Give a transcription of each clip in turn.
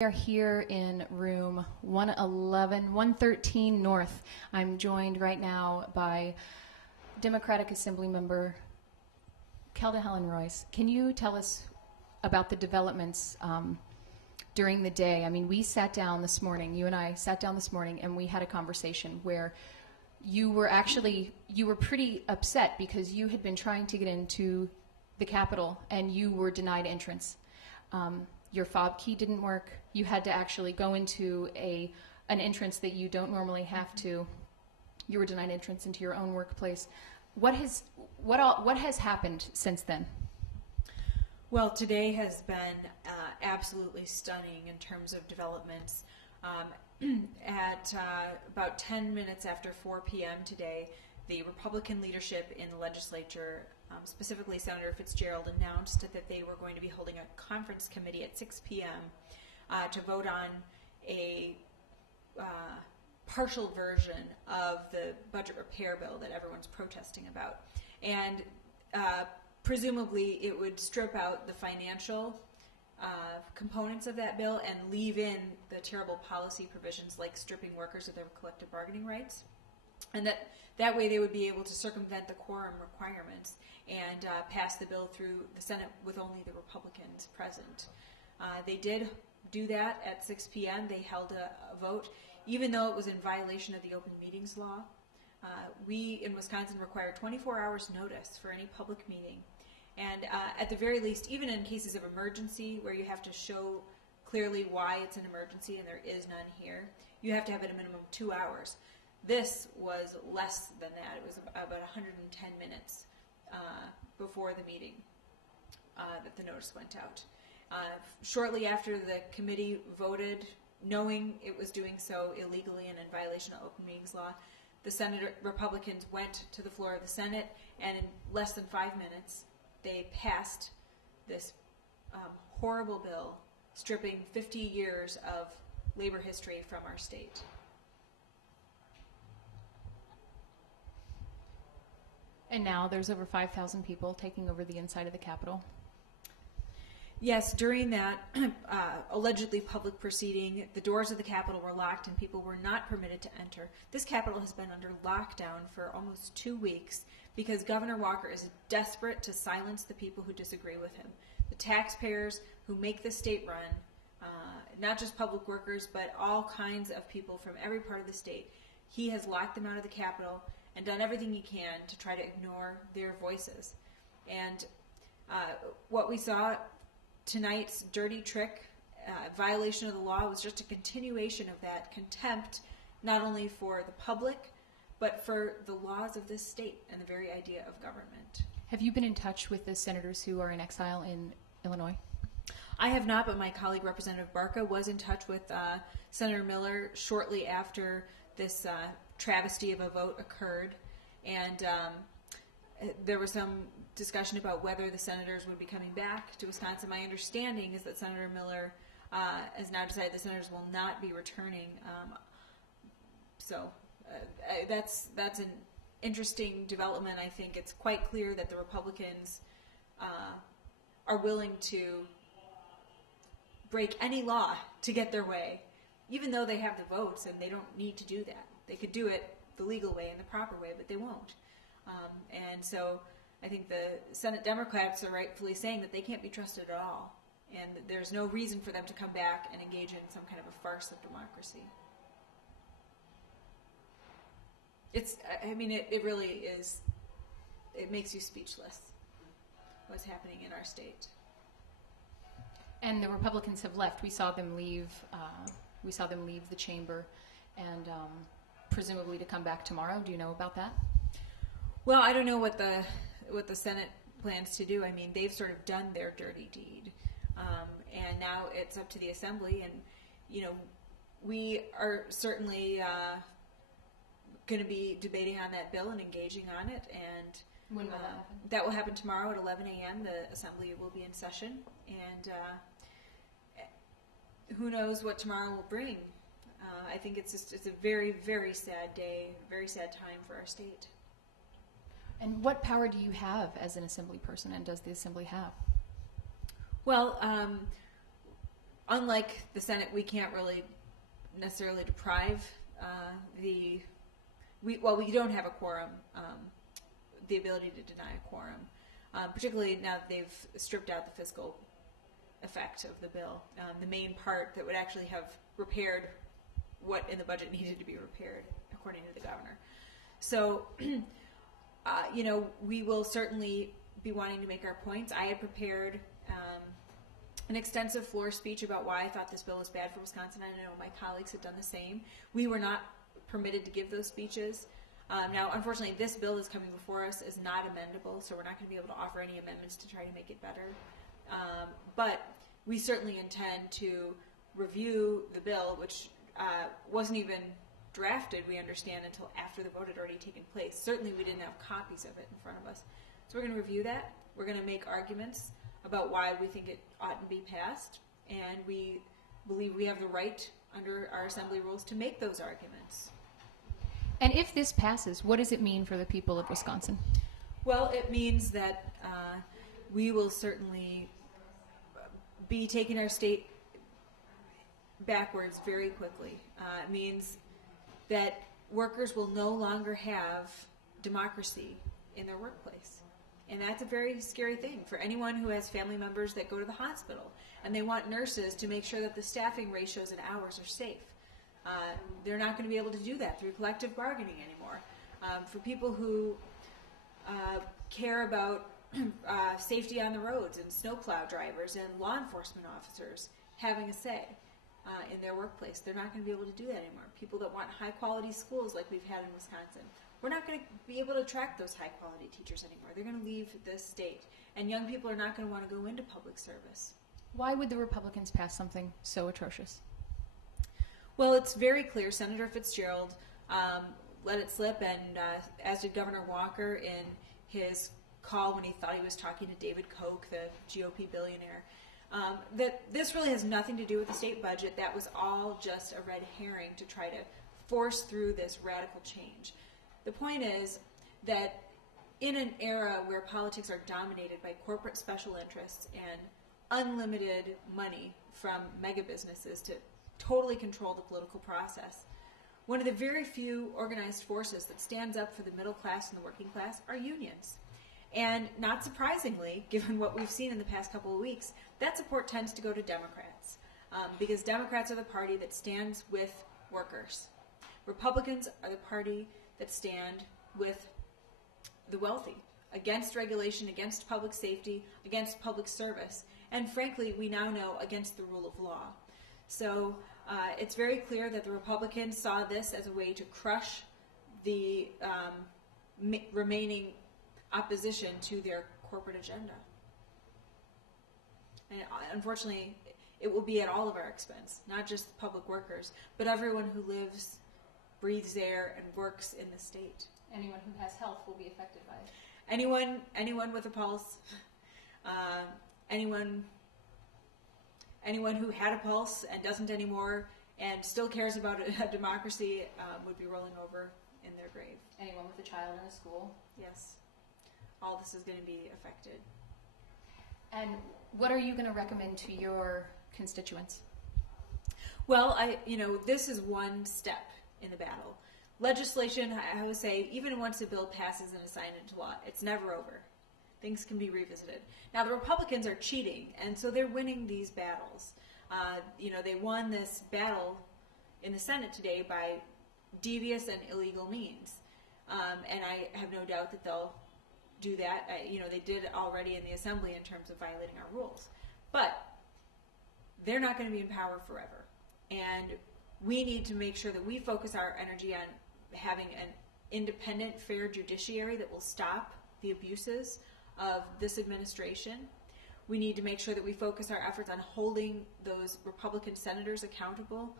We are here in room 113 North. I'm joined right now by Democratic Assembly Member Kelda Helen Roys. Can you tell us about the developments during the day? I mean, we sat down this morning, you and I sat down this morning, and we had a conversation where you were pretty upset because you had been trying to get into the Capitol and you were denied entrance. Your fob key didn't work. You had to actually go into an entrance that you don't normally have to. You were denied entrance into your own workplace. What has happened since then? Well, today has been absolutely stunning in terms of developments. At about 10 minutes after 4 p.m. today, the Republican leadership in the legislature, specifically Senator Fitzgerald, announced that they were going to be holding a conference committee at 6 p.m. To vote on a partial version of the budget repair bill that everyone's protesting about. And presumably it would strip out the financial components of that bill and leave in the terrible policy provisions like stripping workers of their collective bargaining rights. And that way they would be able to circumvent the quorum requirements and pass the bill through the Senate with only the Republicans present. They did do that at 6 p.m. They held a vote, even though it was in violation of the open meetings law. We in Wisconsin require 24 hours notice for any public meeting. And at the very least, even in cases of emergency where you have to show clearly why it's an emergency, and there is none here, you have to have at a minimum of 2 hours. This was less than that. It was about 110 minutes before the meeting that the notice went out. Shortly after the committee voted, knowing it was doing so illegally and in violation of open meetings law, the Republicans went to the floor of the Senate, and in less than 5 minutes, they passed this horrible bill stripping 50 years of labor history from our state. And now there's over 5,000 people taking over the inside of the Capitol. Yes, during that allegedly public proceeding, the doors of the Capitol were locked and people were not permitted to enter. This Capitol has been under lockdown for almost 2 weeks because Governor Walker is desperate to silence the people who disagree with him. The taxpayers who make the state run, not just public workers, but all kinds of people from every part of the state. He has locked them out of the Capitol and done everything he can to try to ignore their voices. And what we saw tonight's dirty trick, violation of the law, was just a continuation of that contempt, not only for the public, but for the laws of this state and the very idea of government. Have you been in touch with the senators who are in exile in Illinois? I have not, but my colleague Representative Barca was in touch with Senator Miller shortly after this travesty of a vote occurred, and there was some discussion about whether the senators would be coming back to Wisconsin. My understanding is that Senator Miller has now decided the senators will not be returning. That's an interesting development. I think it's quite clear that the Republicans are willing to break any law to get their way, even though they have the votes and they don't need to do that. They could do it the legal way and the proper way, but they won't. And so I think the Senate Democrats are rightfully saying that they can't be trusted at all, and that there's no reason for them to come back and engage in some kind of a farce of democracy. It really is, it makes you speechless what's happening in our state. And the Republicans have left. We saw them leave the chamber, and presumably to come back tomorrow. Do you know about that? Well, I don't know what the Senate plans to do. I mean, they've sort of done their dirty deed, and now it's up to the Assembly. And we are certainly going to be debating on that bill and engaging on it. And when will that happen? That will happen tomorrow at 11 a.m. The Assembly will be in session, and who knows what tomorrow will bring. I think it's a very, very sad day, very sad time for our state. And what power do you have as an Assembly person, and does the Assembly have? Well, unlike the Senate, we can't really necessarily deprive we don't have a quorum, the ability to deny a quorum, particularly now that they've stripped out the fiscal effect of the bill, the main part that would actually have repaired what in the budget needed to be repaired, according to the governor. So, we will certainly be wanting to make our points. I had prepared an extensive floor speech about why I thought this bill was bad for Wisconsin. I know my colleagues had done the same. We were not permitted to give those speeches. Now, unfortunately, this bill that's coming before us is not amendable, so we're not going to be able to offer any amendments to try to make it better. But we certainly intend to review the bill, which wasn't even drafted, we understand, until after the vote had already taken place. Certainly we didn't have copies of it in front of us. So we're going to review that. We're going to make arguments about why we think it oughtn't be passed, and we believe we have the right under our assembly rules to make those arguments. And if this passes, what does it mean for the people of Wisconsin? Well, it means that we will certainly be taking our state backwards very quickly. It means that workers will no longer have democracy in their workplace. And that's a very scary thing for anyone who has family members that go to the hospital and they want nurses to make sure that the staffing ratios and hours are safe. They're not going to be able to do that through collective bargaining anymore. For people who care about safety on the roads and snowplow drivers and law enforcement officers having a say in their workplace, they're not going to be able to do that anymore. People that want high-quality schools like we've had in Wisconsin, we're not going to be able to attract those high-quality teachers anymore. They're going to leave this state. And young people are not going to want to go into public service. Why would the Republicans pass something so atrocious? Well, it's very clear. Senator Fitzgerald let it slip, and as did Governor Walker in his call when he thought he was talking to David Koch, the GOP billionaire, that this really has nothing to do with the state budget. That was all just a red herring to try to force through this radical change. The point is that in an era where politics are dominated by corporate special interests and unlimited money from mega businesses to totally control the political process, one of the very few organized forces that stands up for the middle class and the working class are unions. And not surprisingly, given what we've seen in the past couple of weeks, that support tends to go to Democrats, because Democrats are the party that stands with workers. Republicans are the party that stand with the wealthy, against regulation, against public safety, against public service, and frankly, we now know, against the rule of law. So it's very clear that the Republicans saw this as a way to crush the remaining opposition to their corporate agenda. And unfortunately, it will be at all of our expense, not just public workers, but everyone who lives, breathes air, and works in the state. Anyone who has health will be affected by it. Anyone with a pulse, anyone who had a pulse and doesn't anymore and still cares about a democracy would be rolling over in their grave. Anyone with a child in a school. Yes. All this is going to be affected. And what are you going to recommend to your constituents? Well, this is one step in the battle. Legislation, I would say, even once a bill passes and is signed into law, it's never over. Things can be revisited. Now, the Republicans are cheating, and so they're winning these battles. They won this battle in the Senate today by devious and illegal means. And I have no doubt that they'll do that. They did already in the Assembly in terms of violating our rules. But they're not going to be in power forever. And we need to make sure that we focus our energy on having an independent, fair judiciary that will stop the abuses of this administration. We need to make sure that we focus our efforts on holding those Republican senators accountable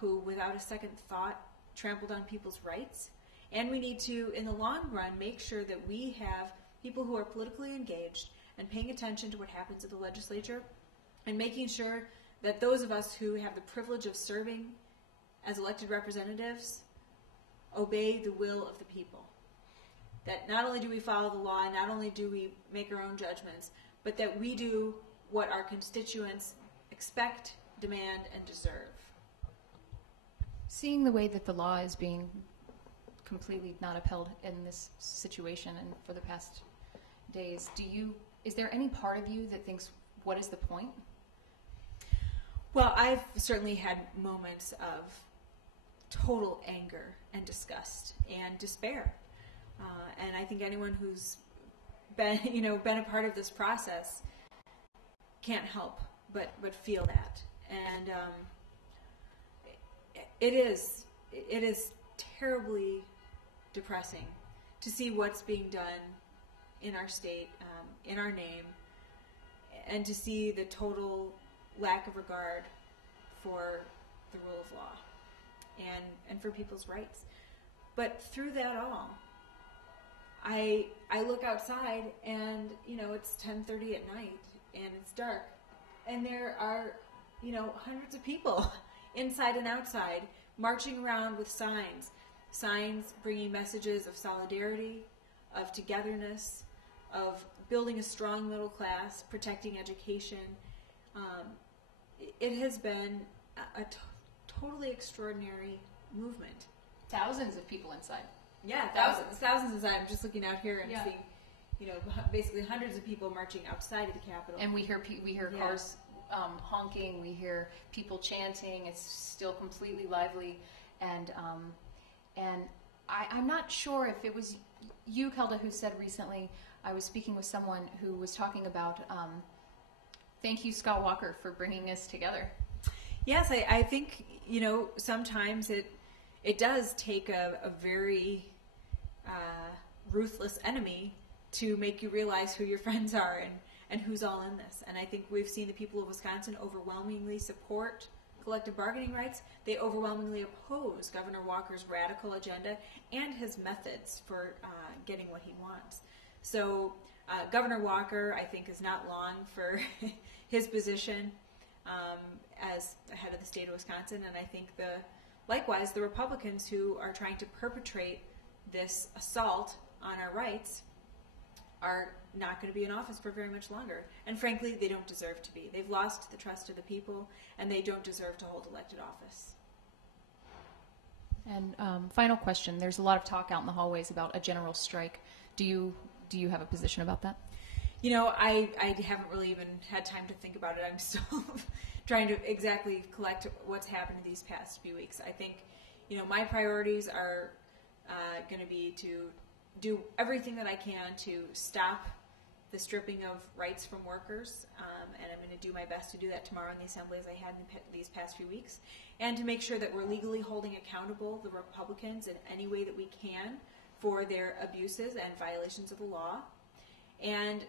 who, without a second thought, trampled on people's rights. And we need to, in the long run, make sure that we have people who are politically engaged and paying attention to what happens at the legislature and making sure that those of us who have the privilege of serving as elected representatives obey the will of the people. That not only do we follow the law, not only do we make our own judgments, but that we do what our constituents expect demand, and deserve. Seeing the way that the law is being completely not upheld in this situation and for the past days, is there any part of you that thinks, what is the point? Well, I've certainly had moments of total anger and disgust and despair. And I think anyone who's been a part of this process can't help but feel that. And it is terribly depressing to see what's being done in our state, in our name, and to see the total lack of regard for the rule of law and for people's rights. But through that all, I look outside and, it's 10:30 at night and it's dark, and there are, hundreds of people inside and outside marching around with signs bringing messages of solidarity, of togetherness, of building a strong middle class, protecting education. It has been a totally extraordinary movement. Thousands of people inside. Yeah, thousands inside. I'm just looking out here and seeing, basically hundreds of people marching outside of the Capitol. And we hear cars honking. We hear people chanting. It's still completely lively, and I'm not sure if it was you, Kelda, who said recently. I was speaking with someone who was talking about. Thank you, Scott Walker, for bringing us together. Yes, I think sometimes it does take a very ruthless enemy to make you realize who your friends are and who's all in this. And I think we've seen the people of Wisconsin overwhelmingly support collective bargaining rights. They overwhelmingly oppose Governor Walker's radical agenda and his methods for getting what he wants. So Governor Walker, I think, is not long for his position as the head of the state of Wisconsin. And I think likewise, the Republicans who are trying to perpetrate this assault on our rights are not going to be in office for very much longer. And frankly, they don't deserve to be. They've lost the trust of the people, and they don't deserve to hold elected office. And final question. There's a lot of talk out in the hallways about a general strike. Do you have a position about that? I haven't really even had time to think about it. I'm still trying to exactly collect what's happened these past few weeks. I think, my priorities are going to be to do everything that I can to stop the stripping of rights from workers, and I'm going to do my best to do that tomorrow in the assemblies I had in these past few weeks, and to make sure that we're legally holding accountable the Republicans in any way that we can for their abuses and violations of the law, and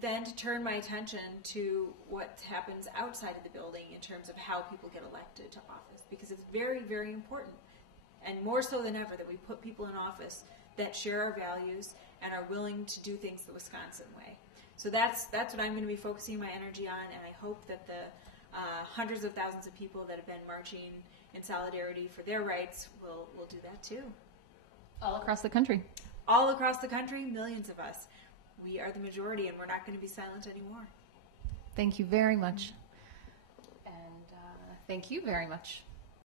then to turn my attention to what happens outside of the building in terms of how people get elected to office, because it's very, very important, and more so than ever, that we put people in office that share our values and are willing to do things the Wisconsin way. So that's what I'm going to be focusing my energy on, and I hope that the hundreds of thousands of people that have been marching in solidarity for their rights will do that too. All across the country. All across the country, millions of us. We are the majority, and we're not going to be silent anymore. Thank you very much. And thank you very much.